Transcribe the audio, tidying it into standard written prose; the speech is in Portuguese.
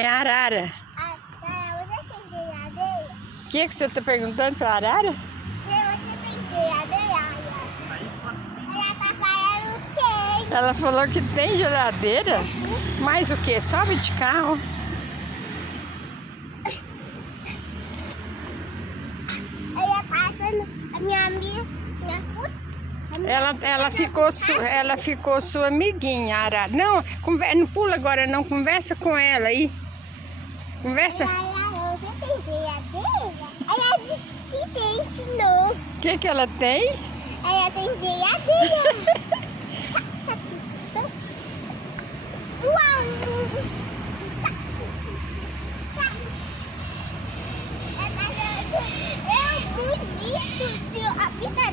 É arara. Você tem geadeira? O que você está perguntando para arara? Você tem geadeira? Ela tá falando o quê? Ela falou que tem geladeira. Mas o que? Sobe de carro. Ela tá achando a minha amiga, minha puta. Ela ficou sua amiguinha, arara. Não, não pula agora não, conversa com ela aí. Conversa. Você tem geadeira? Ela disse que tem de novo. O que ela tem? Ela tem geadeira. Uau! É bonito, a vida